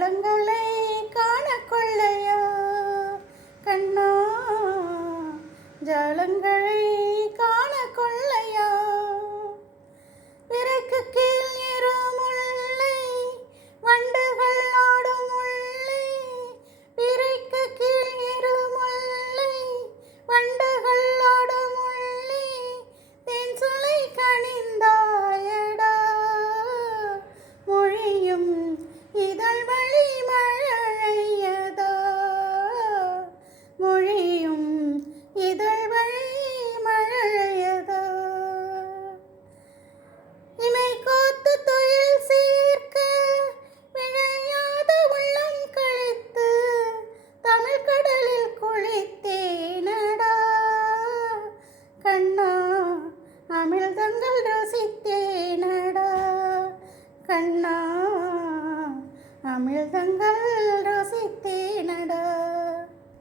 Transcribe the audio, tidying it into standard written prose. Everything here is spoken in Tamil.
ஜாலங்களை காண கொள்ளையா கண்ணா, ஜாலங்களை காண கொள்ளையா. விரைக்கு கீழ் இருமுல்லை வண்டுகள் ஆடும் முல்லை, விரைக்கு கீழ் இருமுல்லை வண்டுகள் ஆடும் முல்லை, தேன் சுளை கனிந்தாயடா மொழியும் இதழ் வழி மழையதா, மொழியும் இதழ் வழி மழையதா. இமை கோத்து தொழில் சீர்க்க விழையாத உள்ளம் கழித்து தமிழ் கடலில் குளித்தேனடா கண்ணா, அமிழ்தங்கள் ருசித்தேனடா கண்ணா, அமிழ்தங்கள்